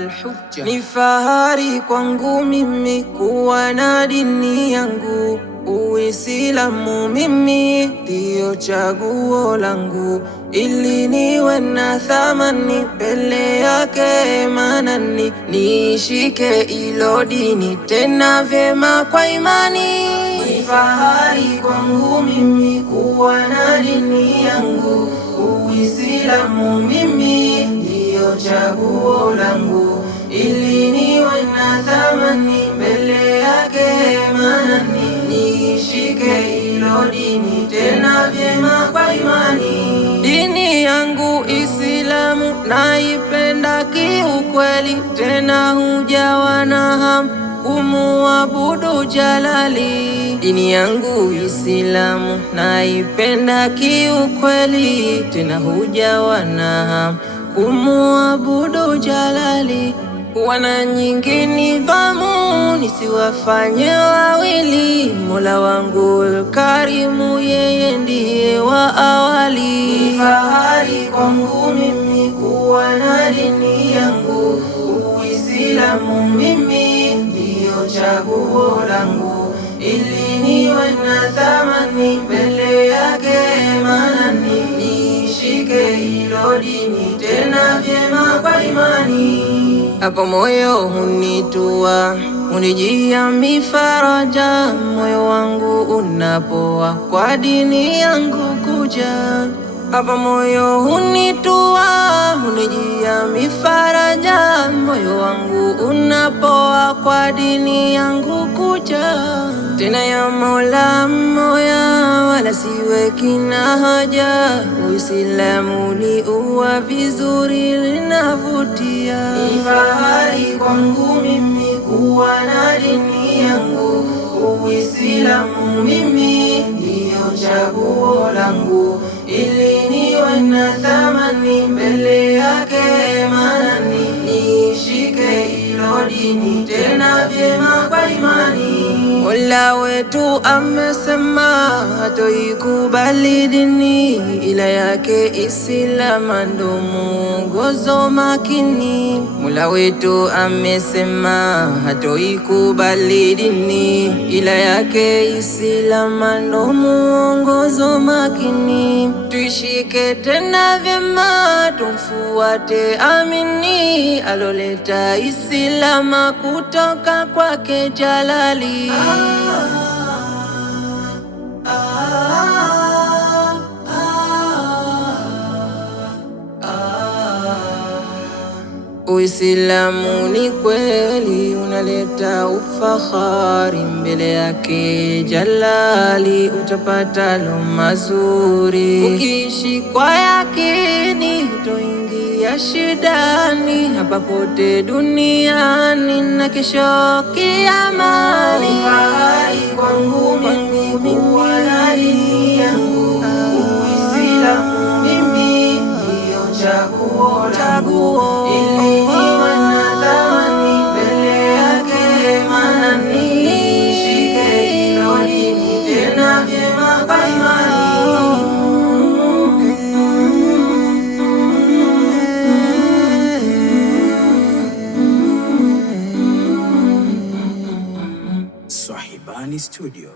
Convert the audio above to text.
al-hujja. Ni fahari kwangu mimi kuwa na dini yangu, Uislamu mimi ndio chaguo langu, ili niwe na thamani mbele yake Manani. Nishike ilo dini tena vyema kwa imani. Ni fahari kwangu mimi kuwa na dini yangu, Uislamu mimi ndio chaguo langu, ili niwe na thamani mbele yake Manani. Nishike ilo dini tena vyema kwa imani. Dini yangu Islamu naipenda kiukweli, tena hujawa na hamu kumuabudu Jalali. Dini yangu Islamu naipenda kiukweli, tena hujawa na hamu kumuabudu Jalali. Wana nyingi nidhamu nisiwafanye wawili, Mola wangu Karimu yeye ndiye wa awali. Ni fahari kwangu mimi kuwa na dini yangu, Uislamu mimi ndio chaguo langu, ili niwe na thamani mbele yake Manani. Nishike ilo dini tena vyema kwa imani. Hapo moyo hunitua, hunijia mifaraja, moyo wangu unapoa kwa dini yangu kuja. Hapo moyo hunitua, hunijia mifaraja, moyo wangu unapoa kwa dini yangu kuja. Tena ya Mola mmoja, wala siweki na haja, Uislamu ni uwa vizuri linavutia. Ni fahari kwangu mimi kuwa na dini yangu, Uislamu mimi ndio chaguo langu, ili niwe na thamani mbele yake Manani. Nishike ilo dini tena vyema kwa imani. Mola wetu amesema hatoikubali dini ila yake Islamu ndo mwongozo makini. Mola wetu amesema hatoikubali dini ila yake Islamu ndo mwongozo makini. Tuishike tena vyema, tumfuate amini, aloleta Islamu kutoka kwake Jalali. Uislamu ni kweli unaleta ufahari mbele yake Jalali, utapata lo mazuri ukiishi kwa yakini, hutoingia shidani hapa pote duniani na kesho kiyamani. Ni fahari kwangu mimi kuwa na dini yangu, Uislamu mimi ndio chaguo langu, ili niwe na thamani mbele yake Manani. Nishike ilo dini tena vyema kwa imani. Swahibani Studio.